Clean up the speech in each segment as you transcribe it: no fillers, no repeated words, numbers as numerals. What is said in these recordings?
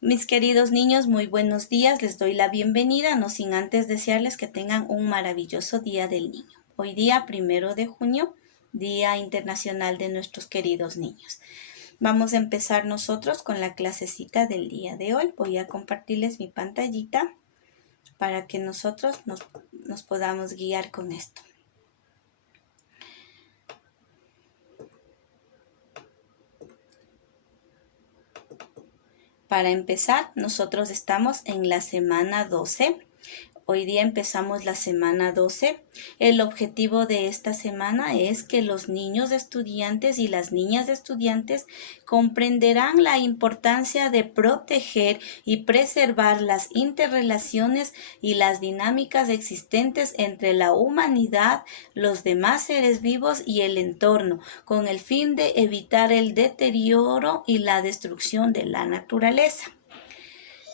Mis queridos niños, muy buenos días. Les doy la bienvenida, no sin antes desearles que tengan un maravilloso Día del Niño. Hoy día, 1 de junio, Día Internacional de nuestros queridos niños. Vamos a empezar nosotros con la clasecita del día de hoy. Voy a compartirles mi pantallita para que nosotros nos podamos guiar con esto. Para empezar, nosotros estamos en la semana 12. Hoy día empezamos la semana 12. El objetivo de esta semana es que los niños estudiantes y las niñas estudiantes comprenderán la importancia de proteger y preservar las interrelaciones y las dinámicas existentes entre la humanidad, los demás seres vivos y el entorno, con el fin de evitar el deterioro y la destrucción de la naturaleza.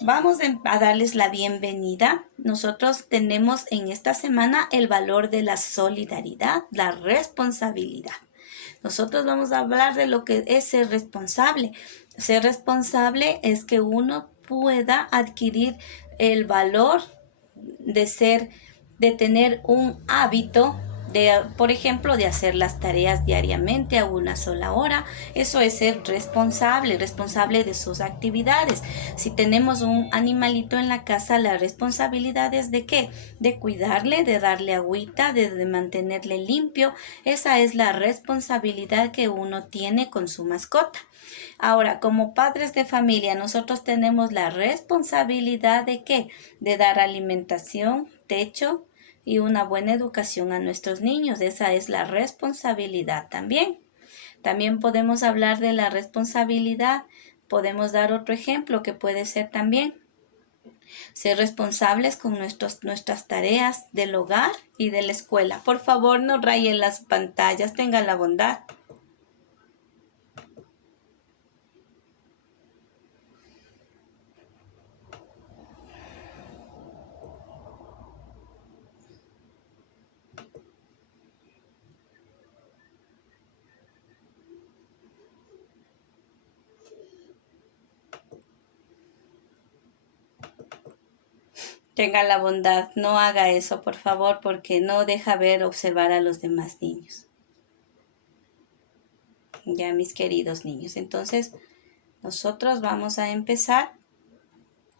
Vamos a darles la bienvenida. Nosotros tenemos en esta semana el valor de la solidaridad, la responsabilidad. Nosotros vamos a hablar de lo que es ser responsable. Ser responsable es que uno pueda adquirir el valor de tener un hábito por ejemplo, de hacer las tareas diariamente a una sola hora. Eso es ser responsable de sus actividades. Si tenemos un animalito en la casa, la responsabilidad es ¿de qué? De cuidarle, de darle agüita, de mantenerle limpio. Esa es la responsabilidad que uno tiene con su mascota. Ahora, como padres de familia, nosotros tenemos la responsabilidad ¿de qué? De dar alimentación, techo, y una buena educación a nuestros niños. Esa es la responsabilidad también. También podemos hablar de la responsabilidad. Podemos dar otro ejemplo que puede ser también ser responsables con nuestras tareas del hogar y de la escuela. Por favor, no rayen las pantallas, tengan la bondad. Tenga la bondad, no haga eso, por favor, porque no deja observar a los demás niños. Ya, mis queridos niños. Entonces, nosotros vamos a empezar,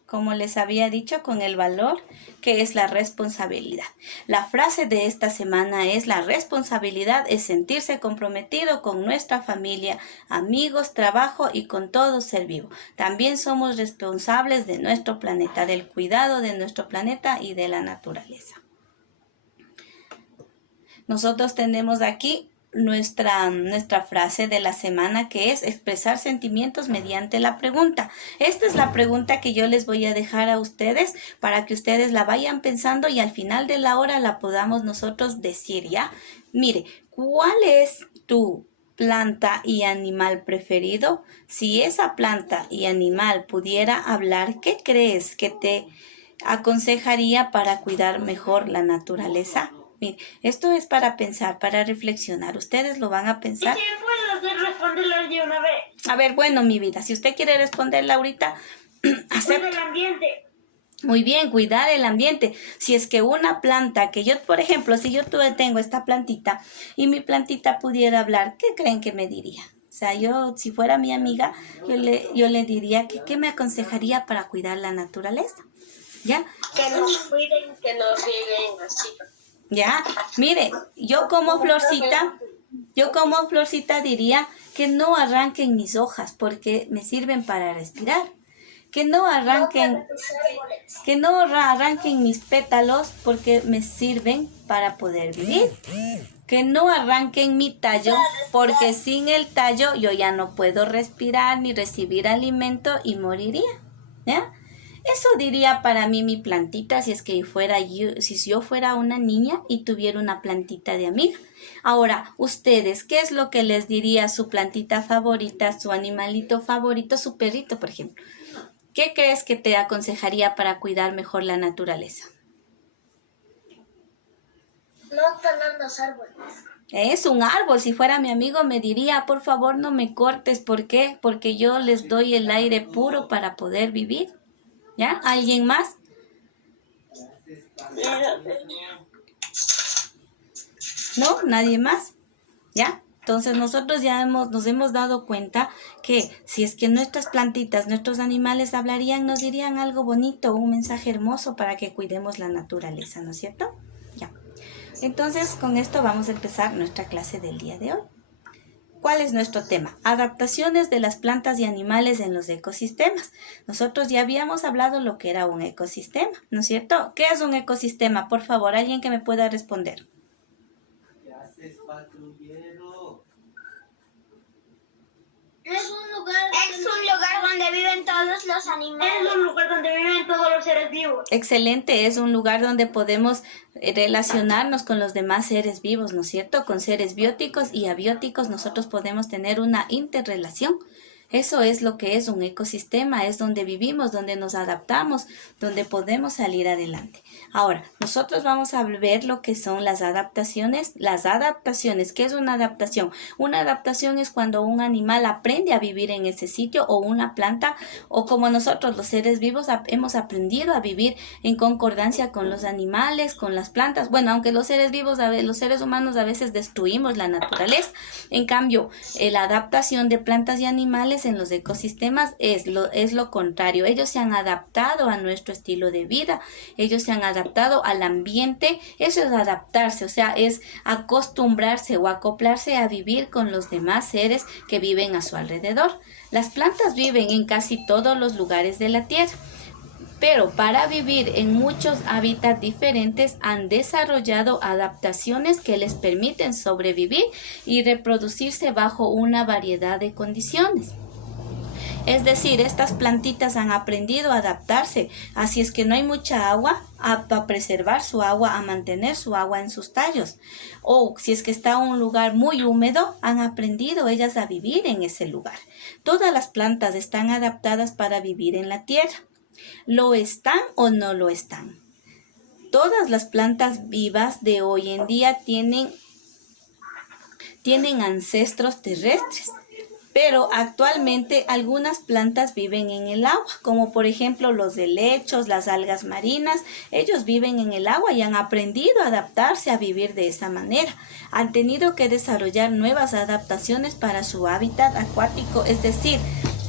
como les había dicho, con el valor que es la responsabilidad. La frase de esta semana es: la responsabilidad es sentirse comprometido con nuestra familia, amigos, trabajo y con todo ser vivo. También somos responsables de nuestro planeta, del cuidado de nuestro planeta y de la naturaleza. Nosotros tenemos aquí nuestra frase de la semana, que es expresar sentimientos mediante la pregunta. Esta es la pregunta que yo les voy a dejar a ustedes para que ustedes la vayan pensando y al final de la hora la podamos nosotros decir, ¿ya? Mire, ¿cuál es tu planta y animal preferido? Si esa planta y animal pudiera hablar, ¿qué crees que te aconsejaría para cuidar mejor la naturaleza? Mire, esto es para pensar, para reflexionar. Ustedes lo van a pensar. ¿Sí puedo responderla de una vez? A ver, bueno, mi vida, si usted quiere responderla ahorita, Cuida el ambiente. Muy bien, cuidar el ambiente. Si es que una planta que yo, por ejemplo, si yo tengo esta plantita y mi plantita pudiera hablar, ¿qué creen que me diría? O sea, yo, si fuera mi amiga, yo le diría que qué me aconsejaría para cuidar la naturaleza. ¿Ya? Que nos cuiden, que nos rieguen así. Ya, mire, yo como Florcita diría que no arranquen mis hojas porque me sirven para respirar. Que no arranquen mis pétalos porque me sirven para poder vivir. Que no arranquen mi tallo porque sin el tallo yo ya no puedo respirar ni recibir alimento y moriría. ¿Ya? Eso diría para mí mi plantita si yo fuera una niña y tuviera una plantita de amiga. Ahora, ustedes, ¿qué es lo que les diría su plantita favorita, su animalito favorito, su perrito, por ejemplo? ¿Qué crees que te aconsejaría para cuidar mejor la naturaleza? No talar los árboles. Es un árbol. Si fuera mi amigo me diría, por favor no me cortes. ¿Por qué? Porque yo les doy el aire puro para poder vivir. ¿Ya? ¿Alguien más? ¿No? ¿Nadie más? ¿Ya? Entonces nosotros ya nos hemos dado cuenta que si es que nuestras plantitas, nuestros animales hablarían, nos dirían algo bonito, un mensaje hermoso para que cuidemos la naturaleza, ¿no es cierto? Ya. Entonces con esto vamos a empezar nuestra clase del día de hoy. ¿Cuál es nuestro tema? Adaptaciones de las plantas y animales en los ecosistemas. Nosotros ya habíamos hablado lo que era un ecosistema, ¿no es cierto? ¿Qué es un ecosistema? Por favor, alguien que me pueda responder. Es un lugar donde viven todos los animales. Es un lugar donde viven todos los seres vivos. Excelente, es un lugar donde podemos relacionarnos con los demás seres vivos, ¿no es cierto? Con seres bióticos y abióticos nosotros podemos tener una interrelación. Eso es lo que es un ecosistema, es donde vivimos, donde nos adaptamos, donde podemos salir adelante. Ahora, nosotros vamos a ver lo que son las adaptaciones. Las adaptaciones, ¿qué es una adaptación? Una adaptación es cuando un animal aprende a vivir en ese sitio o una planta, o como nosotros los seres vivos hemos aprendido a vivir en concordancia con los animales, con las plantas. Bueno, aunque los seres vivos, los seres humanos a veces destruimos la naturaleza. En cambio, la adaptación de plantas y animales en los ecosistemas es lo contrario. Ellos se han adaptado a nuestro estilo de vida, ellos se han adaptado al ambiente. Eso es adaptarse, o sea, es acostumbrarse o acoplarse a vivir con los demás seres que viven a su alrededor. Las plantas viven en casi todos los lugares de la tierra, pero para vivir en muchos hábitats diferentes han desarrollado adaptaciones que les permiten sobrevivir y reproducirse bajo una variedad de condiciones. Es decir, estas plantitas han aprendido a adaptarse, así es que no hay mucha agua, a preservar su agua, a mantener su agua en sus tallos. O si es que está un lugar muy húmedo, han aprendido ellas a vivir en ese lugar. Todas las plantas están adaptadas para vivir en la tierra. ¿Lo están o no lo están? Todas las plantas vivas de hoy en día tienen ancestros terrestres. Pero actualmente algunas plantas viven en el agua, como por ejemplo los helechos, las algas marinas. Ellos viven en el agua y han aprendido a adaptarse a vivir de esa manera. Han tenido que desarrollar nuevas adaptaciones para su hábitat acuático, es decir,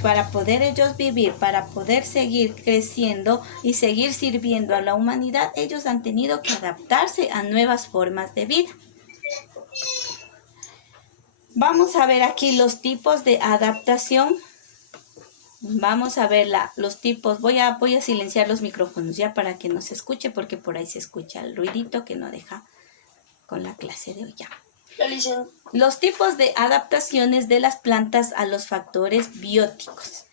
para poder ellos vivir, para poder seguir creciendo y seguir sirviendo a la humanidad, ellos han tenido que adaptarse a nuevas formas de vida. Vamos a ver aquí los tipos de adaptación. Vamos a ver los tipos. Voy a silenciar los micrófonos ya para que no se escuche, porque por ahí se escucha el ruidito que no deja con la clase de hoy ya. Los tipos de adaptaciones de las plantas a los factores bióticos.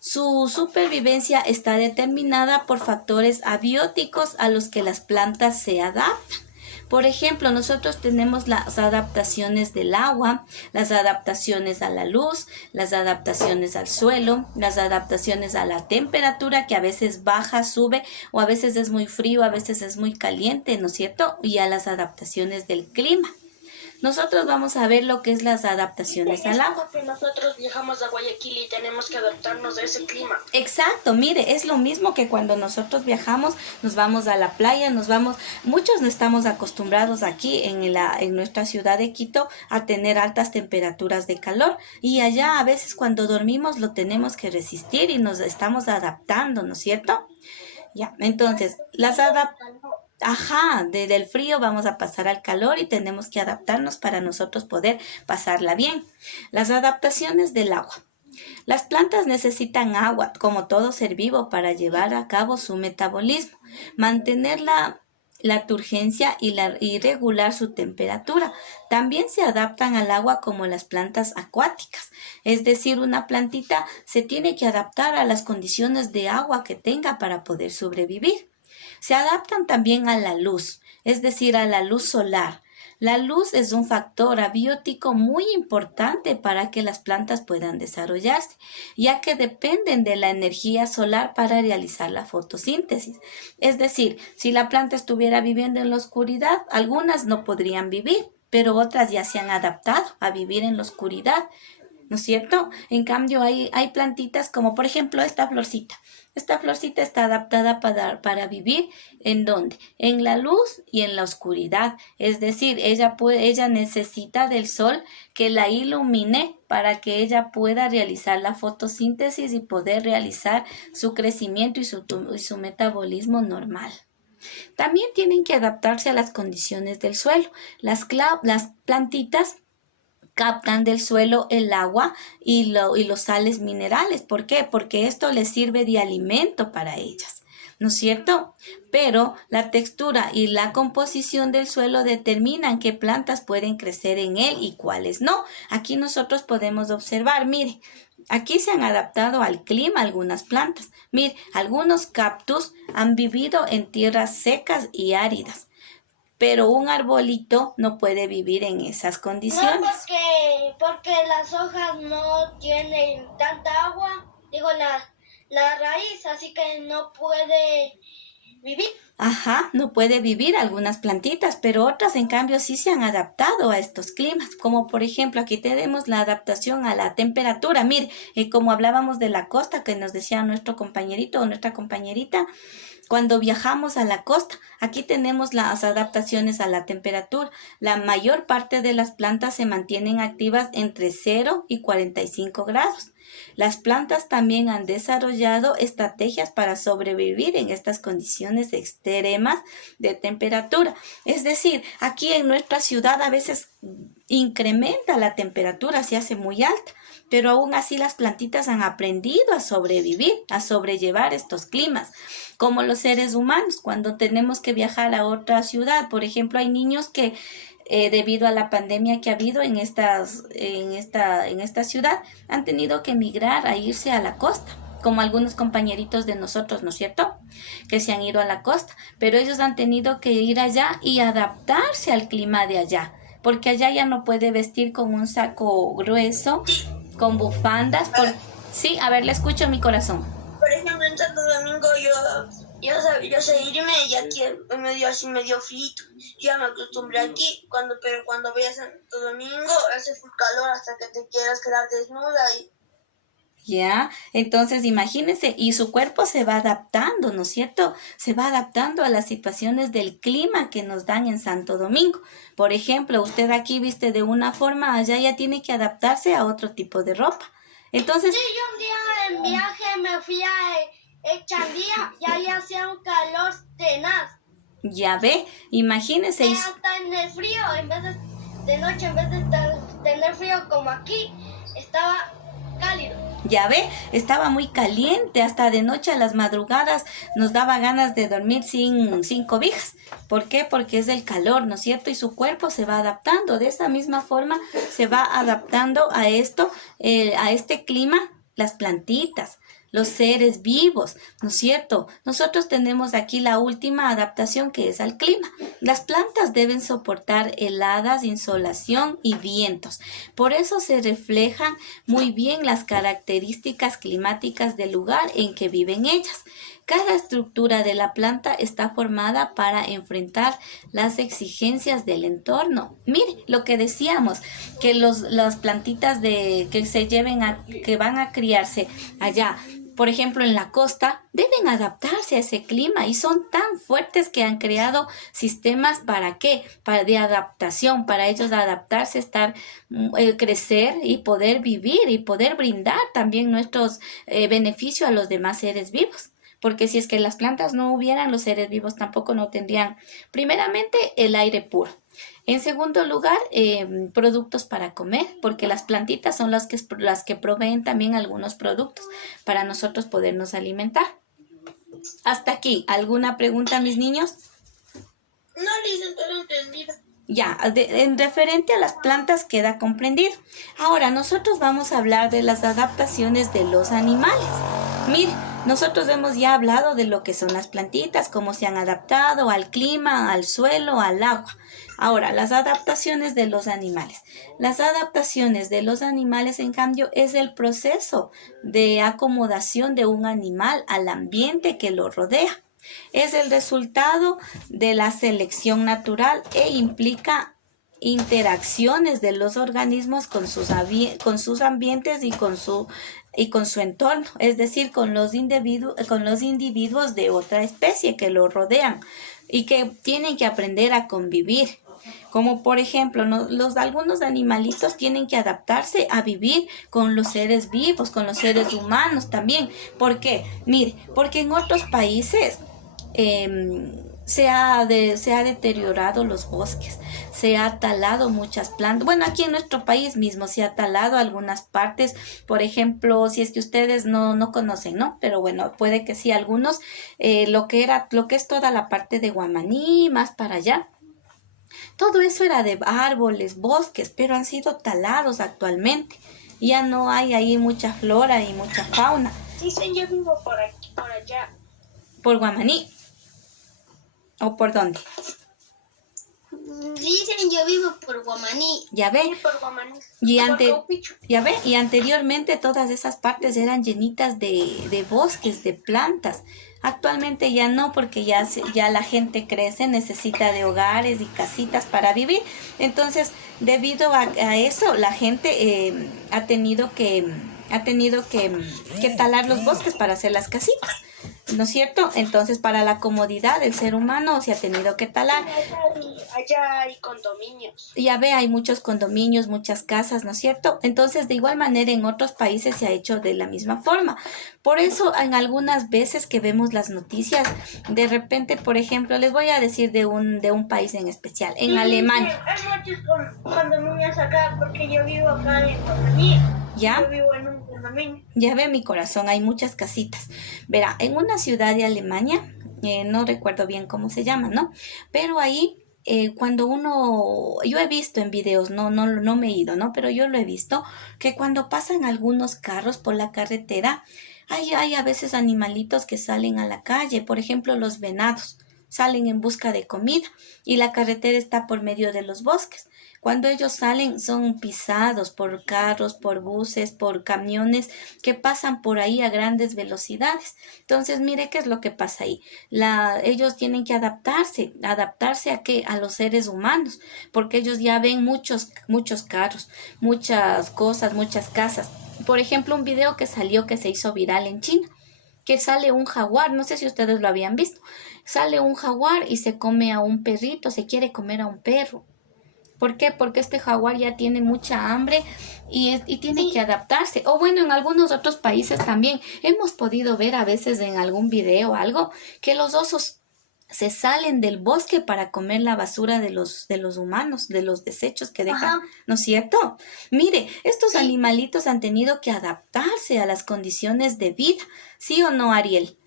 Su supervivencia está determinada por factores abióticos a los que las plantas se adaptan. Por ejemplo, nosotros tenemos las adaptaciones del agua, las adaptaciones a la luz, las adaptaciones al suelo, las adaptaciones a la temperatura que a veces baja, sube, o a veces es muy frío, a veces es muy caliente, ¿no es cierto? Y a las adaptaciones del clima. Nosotros vamos a ver lo que es las adaptaciones al agua. Porque nosotros viajamos a Guayaquil y tenemos que adaptarnos a ese clima. Exacto, mire, es lo mismo que cuando nosotros viajamos, nos vamos a la playa, muchos no estamos acostumbrados aquí en nuestra ciudad de Quito a tener altas temperaturas de calor, y allá a veces cuando dormimos lo tenemos que resistir y nos estamos adaptando, ¿no es cierto? Ya, entonces, del frío vamos a pasar al calor y tenemos que adaptarnos para nosotros poder pasarla bien. Las adaptaciones del agua. Las plantas necesitan agua, como todo ser vivo, para llevar a cabo su metabolismo, mantener la turgencia y regular su temperatura. También se adaptan al agua como las plantas acuáticas. Es decir, una plantita se tiene que adaptar a las condiciones de agua que tenga para poder sobrevivir. Se adaptan también a la luz, es decir, a la luz solar. La luz es un factor abiótico muy importante para que las plantas puedan desarrollarse, ya que dependen de la energía solar para realizar la fotosíntesis. Es decir, si la planta estuviera viviendo en la oscuridad, algunas no podrían vivir, pero otras ya se han adaptado a vivir en la oscuridad, ¿no es cierto? En cambio, hay plantitas como, por ejemplo, esta florcita. Esta florcita está adaptada para vivir ¿en dónde? En la luz y en la oscuridad. Es decir, ella necesita del sol que la ilumine para que ella pueda realizar la fotosíntesis y poder realizar su crecimiento y su metabolismo normal. También tienen que adaptarse a las condiciones del suelo. Las plantitas captan del suelo el agua y los sales minerales. ¿Por qué? Porque esto les sirve de alimento para ellas, ¿no es cierto? Pero la textura y la composición del suelo determinan qué plantas pueden crecer en él y cuáles no. Aquí nosotros podemos observar, mire, aquí se han adaptado al clima algunas plantas. Mire, algunos cactus han vivido en tierras secas y áridas. Pero un arbolito no puede vivir en esas condiciones. No, porque las hojas no tienen tanta agua, digo la raíz, así que no puede vivir. Ajá, no puede vivir algunas plantitas, pero otras en cambio sí se han adaptado a estos climas, como por ejemplo aquí tenemos la adaptación a la temperatura. Mire, como hablábamos de la costa que nos decía nuestro compañerito o nuestra compañerita, cuando viajamos a la costa, aquí tenemos las adaptaciones a la temperatura. La mayor parte de las plantas se mantienen activas entre 0 y 45 grados. Las plantas también han desarrollado estrategias para sobrevivir en estas condiciones extremas de temperatura. Es decir, aquí en nuestra ciudad a veces incrementa la temperatura, se hace muy alta, pero aún así las plantitas han aprendido a sobrevivir, a sobrellevar estos climas. Como los seres humanos, cuando tenemos que viajar a otra ciudad, por ejemplo, hay niños que debido a la pandemia que ha habido en esta ciudad, han tenido que emigrar a irse a la costa, como algunos compañeritos de nosotros, ¿no es cierto?, que se han ido a la costa, pero ellos han tenido que ir allá y adaptarse al clima de allá, porque allá ya no puede vestir con un saco grueso, con bufandas. Sí, a ver, le escucho mi corazón. Por ejemplo, en Santo Domingo yo sé irme y aquí medio frío. Yo ya me acostumbré aquí, pero cuando voy a Santo Domingo hace full calor hasta que te quieras quedar desnuda. Ya, entonces imagínense, y su cuerpo se va adaptando, ¿no es cierto? Se va adaptando a las situaciones del clima que nos dan en Santo Domingo. Por ejemplo, usted aquí viste de una forma, allá ya tiene que adaptarse a otro tipo de ropa. Entonces, sí, yo un día en viaje me fui a Echandía y ahí hacía un calor tenaz. Ya ve, imagínense. Hasta en el frío, de noche, en vez de tener frío como aquí, estaba cálido. Ya ve, estaba muy caliente, hasta de noche a las madrugadas nos daba ganas de dormir sin cobijas. ¿Por qué? Porque es el calor, ¿no es cierto? Y su cuerpo se va adaptando. De esa misma forma se va adaptando a esto, a este clima, las plantitas, los seres vivos, ¿no es cierto? Nosotros tenemos aquí la última adaptación que es al clima. Las plantas deben soportar heladas, insolación y vientos. Por eso se reflejan muy bien las características climáticas del lugar en que viven ellas. Cada estructura de la planta está formada para enfrentar las exigencias del entorno. Mire lo que decíamos, que las plantitas que van a criarse allá, por ejemplo, en la costa, deben adaptarse a ese clima y son tan fuertes que han creado sistemas ¿para qué? De adaptación, para ellos adaptarse, crecer y poder vivir y poder brindar también nuestros beneficios a los demás seres vivos. Porque si es que las plantas no hubieran, los seres vivos tampoco no tendrían, primeramente, el aire puro. En segundo lugar, productos para comer, porque las plantitas son las que proveen también algunos productos para nosotros podernos alimentar. Hasta aquí, ¿alguna pregunta, mis niños? No, Lisa, todo entendido. Ya, en referente a las plantas queda comprendido. Ahora, nosotros vamos a hablar de las adaptaciones de los animales. Mire, nosotros hemos ya hablado de lo que son las plantitas, cómo se han adaptado al clima, al suelo, al agua. Ahora, las adaptaciones de los animales. Las adaptaciones de los animales, en cambio, es el proceso de acomodación de un animal al ambiente que lo rodea. Es el resultado de la selección natural e implica interacciones de los organismos con sus ambientes y con su entorno, es decir, con los individuos de otra especie que lo rodean y que tienen que aprender a convivir. Como por ejemplo, algunos animalitos tienen que adaptarse a vivir con los seres vivos, con los seres humanos también. ¿Por qué? Mire, porque en otros países se ha deteriorado los bosques, se ha talado muchas plantas. Bueno, aquí en nuestro país mismo se ha talado algunas partes. Por ejemplo, si es que ustedes no conocen, ¿no? Pero bueno, puede que sí, algunos, lo que es toda la parte de Guamaní, más para allá. Todo eso era de árboles, bosques, pero han sido talados actualmente. Ya no hay ahí mucha flora y mucha fauna. Dicen yo vivo por aquí, por allá. ¿Por Guamaní? ¿O por dónde? Dicen yo vivo por Guamaní. Ya ve. Sí, por Guamaní. Y anteriormente todas esas partes eran llenitas de bosques, de plantas. Actualmente ya no, porque ya la gente crece, necesita de hogares y casitas para vivir. Entonces, debido a eso, la gente ha tenido que talar los bosques para hacer las casitas, ¿no es cierto? Entonces, para la comodidad del ser humano se ha tenido que talar. Allá hay condominios. Ya ve, hay muchos condominios, muchas casas, ¿no es cierto? Entonces, de igual manera, en otros países se ha hecho de la misma forma. Por eso, en algunas veces que vemos las noticias, de repente, por ejemplo, les voy a decir de un país en especial, en Alemania. Hay muchos condominios acá, porque yo vivo acá en Guamaní. ¿Ya? Yo vivo en un condominio. Ya ve, mi corazón, hay muchas casitas. Verá, en una ciudad de Alemania, no recuerdo bien cómo se llama, ¿no? Pero ahí, cuando yo he visto en videos, no me he ido, ¿no? Pero yo lo he visto, que cuando pasan algunos carros por la carretera, hay a veces animalitos que salen a la calle, por ejemplo, los venados. Salen en busca de comida y la carretera está por medio de los bosques. Cuando ellos salen son pisados por carros, por buses, por camiones que pasan por ahí a grandes velocidades. Entonces, mire qué es lo que pasa ahí. Ellos tienen que adaptarse a qué, a los seres humanos, porque ellos ya ven muchos carros, muchas cosas, muchas casas. Por ejemplo, un video que se hizo viral en China, que sale un jaguar, no sé si ustedes lo habían visto, sale un jaguar y se come a un perrito, se quiere comer a un perro. ¿Por qué? Porque este jaguar ya tiene mucha hambre y tiene que adaptarse. O bueno, en algunos otros países también hemos podido ver a veces en algún video o algo que los osos se salen del bosque para comer la basura de los humanos, de los desechos que dejan, ¿no es cierto? Mire, estos animalitos han tenido que adaptarse a las condiciones de vida, ¿sí o no, Ariel?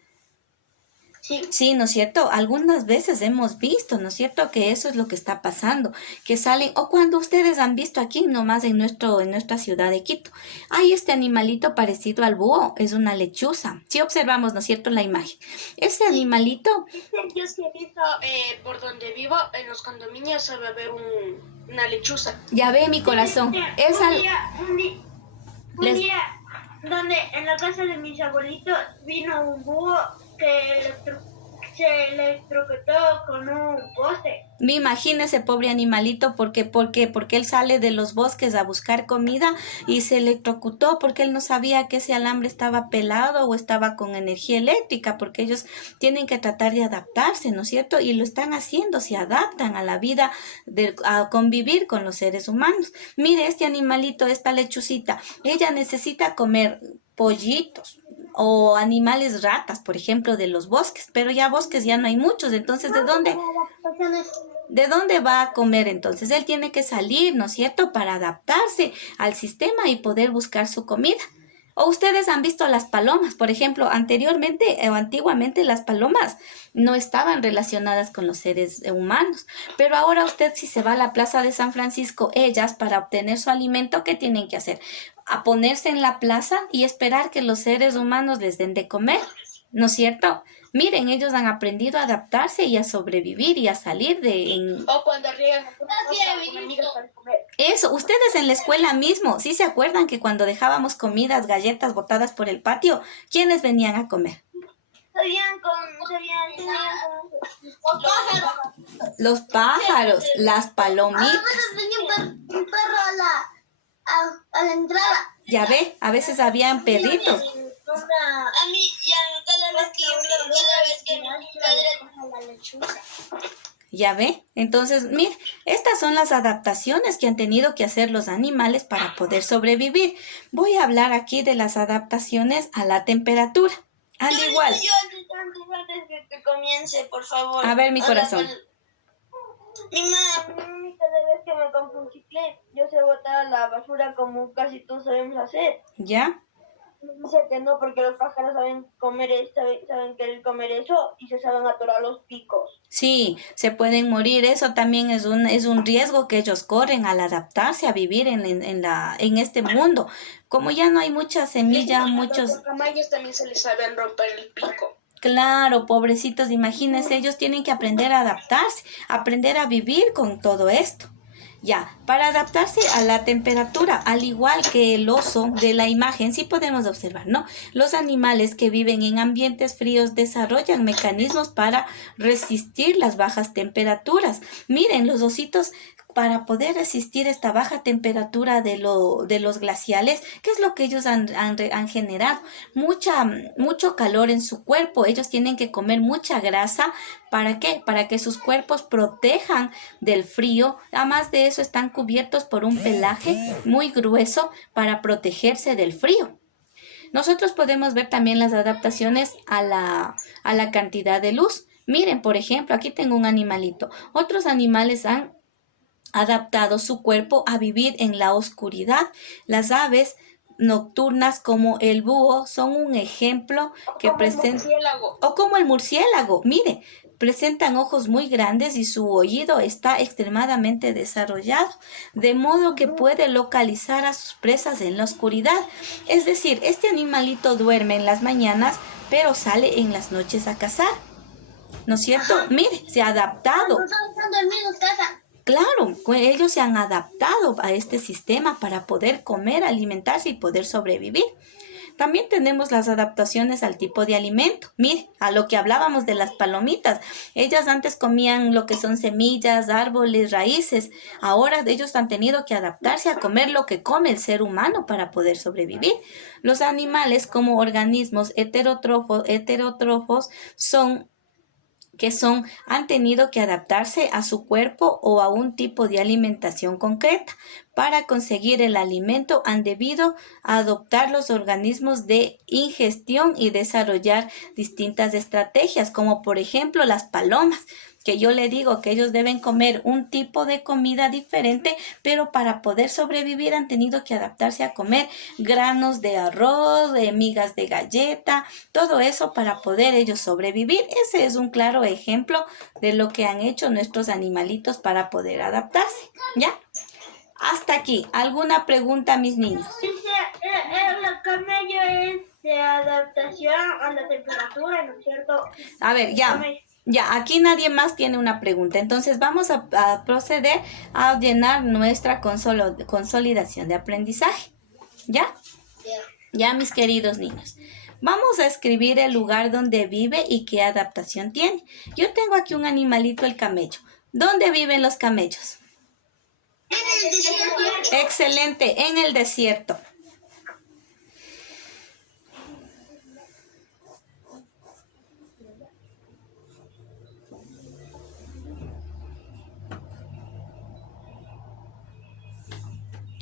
Sí, ¿no es cierto? Algunas veces hemos visto, ¿no es cierto?, que eso es lo que está pasando, que salen, o cuando ustedes han visto aquí nomás en nuestra ciudad de Quito, hay este animalito parecido al búho, es una lechuza. Sí observamos, ¿no es cierto?, la imagen. Ese animalito... Yo sí he visto por donde vivo, en los condominios se va a ver una lechuza. Ya ve, mi corazón. Un día, donde en la casa de mis abuelitos vino un búho que se electrocutó con un poste. Me imagino ese pobre animalito porque él sale de los bosques a buscar comida y se electrocutó porque él no sabía que ese alambre estaba pelado o estaba con energía eléctrica, porque ellos tienen que tratar de adaptarse, ¿no es cierto? Y lo están haciendo, se adaptan a la vida, a convivir con los seres humanos. Mire, este animalito, esta lechucita, ella necesita comer pollitos o animales ratas, por ejemplo, de los bosques, pero ya bosques ya no hay muchos, entonces ¿de dónde va a comer? Entonces él tiene que salir, ¿no es cierto?, para adaptarse al sistema y poder buscar su comida. O ustedes han visto las palomas, por ejemplo, antiguamente las palomas no estaban relacionadas con los seres humanos, pero ahora usted si se va a la Plaza de San Francisco, ellas para obtener su alimento, ¿qué tienen que hacer? A ponerse en la plaza y esperar que los seres humanos les den de comer, ¿no es cierto? Miren, ellos han aprendido a adaptarse y a sobrevivir y a salir O cuando riegan una amiga para comer. Eso, ustedes en la escuela mismo, ¿sí se acuerdan que cuando dejábamos comidas, galletas botadas por el patio, quiénes venían a comer? Venían con Los pájaros, las palomitas. Un perro a la entrada. Ya ve, a veces habían perritos. A mí, ya cada vez que ¿Ya ve? Entonces, mire, estas son las adaptaciones que han tenido que hacer los animales para poder sobrevivir. Voy a hablar aquí de las adaptaciones a la temperatura. Al igual. Antes de que comience, por favor. A ver, mi corazón. Mi mamá, cada vez que me compro un chicle, yo sé botar a la basura como casi todos sabemos hacer. ¿Ya? Dice que no, porque los pájaros saben querer comer eso y se saben atorar los picos. Sí, se pueden morir. Eso también es un riesgo que ellos corren al adaptarse a vivir en este mundo. Como ya no hay mucha semilla, muchos... Los camellos también se les saben romper el pico. Claro, pobrecitos, imagínense, ellos tienen que aprender a adaptarse, aprender a vivir con todo esto. Ya, para adaptarse a la temperatura, al igual que el oso de la imagen, sí podemos observar, ¿no? Los animales que viven en ambientes fríos desarrollan mecanismos para resistir las bajas temperaturas. Miren, los ositos, para poder resistir esta baja temperatura de los glaciales, ¿qué es lo que ellos han generado? Mucho calor en su cuerpo. Ellos tienen que comer mucha grasa. ¿Para qué? Para que sus cuerpos protejan del frío. Además de eso, están cubiertos por un pelaje muy grueso para protegerse del frío. Nosotros podemos ver también las adaptaciones a la cantidad de luz. Miren, por ejemplo, aquí tengo un animalito. Otros animales han adaptado su cuerpo a vivir en la oscuridad. Las aves nocturnas como el búho son un ejemplo que presentan, o como el murciélago, mire, presentan ojos muy grandes y su oído está extremadamente desarrollado, de modo que puede localizar a sus presas en la oscuridad. Es decir, este animalito duerme en las mañanas, pero sale en las noches a cazar. ¿No es cierto? Ajá. Mire, se ha adaptado. Claro, ellos se han adaptado a este sistema para poder comer, alimentarse y poder sobrevivir. También tenemos las adaptaciones al tipo de alimento. Mire, a lo que hablábamos de las palomitas. Ellas antes comían lo que son semillas, árboles, raíces. Ahora ellos han tenido que adaptarse a comer lo que come el ser humano para poder sobrevivir. Los animales como organismos heterótrofos han tenido que adaptarse a su cuerpo o a un tipo de alimentación concreta. Para conseguir el alimento han debido adoptar los organismos de ingestión y desarrollar distintas estrategias, como por ejemplo las palomas, que yo le digo que ellos deben comer un tipo de comida diferente, pero para poder sobrevivir han tenido que adaptarse a comer granos de arroz, migas de galleta, todo eso para poder ellos sobrevivir. Ese es un claro ejemplo de lo que han hecho nuestros animalitos para poder adaptarse, ¿ya? Hasta aquí. ¿Alguna pregunta, mis niños? El camello es de adaptación a la temperatura, ¿no es cierto? A ver, ya. Ya, aquí nadie más tiene una pregunta. Entonces vamos a proceder a llenar nuestra consolidación de aprendizaje. ¿Ya? Ya, mis queridos niños. Vamos a escribir el lugar donde vive y qué adaptación tiene. Yo tengo aquí un animalito, el camello. ¿Dónde viven los camellos? En el desierto. Excelente, en el desierto.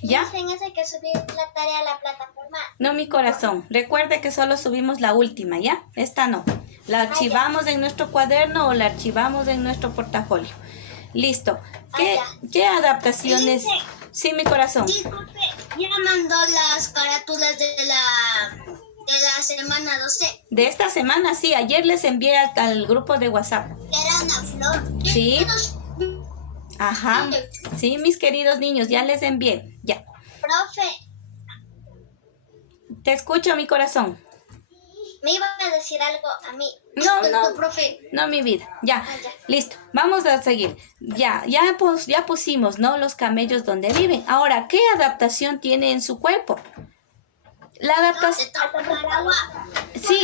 ¿Ya? Dicen ese que subir la tarea a la plataforma. No, mi corazón. Recuerde que solo subimos la última, ¿ya? Esta no. La archivamos en nuestro cuaderno o la archivamos en nuestro portafolio. Listo. ¿Qué adaptaciones? Sí, mi corazón. Disculpe, ya mandó las carátulas de la semana 12. De esta semana, sí. Ayer les envié al grupo de WhatsApp. Era una flor. Sí. Ajá. Sí, mis queridos niños, ya les envié. Ya. Profe. Te escucho, mi corazón. Me iba a decir algo a mí. No, profe. No, mi vida. Ya. Ya. Listo. Vamos a seguir. Ya pusimos, ¿no? Los camellos donde viven. Ahora, ¿qué adaptación tiene en su cuerpo? La adaptación, sí,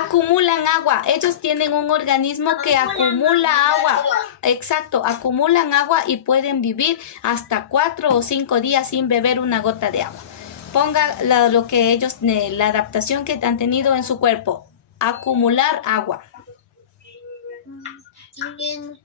acumulan agua. Ellos tienen un organismo que acumula agua. Exacto, acumulan agua y pueden vivir hasta 4 o 5 días sin beber una gota de agua. Ponga lo que ellos, la adaptación que han tenido en su cuerpo, acumular agua. Bien.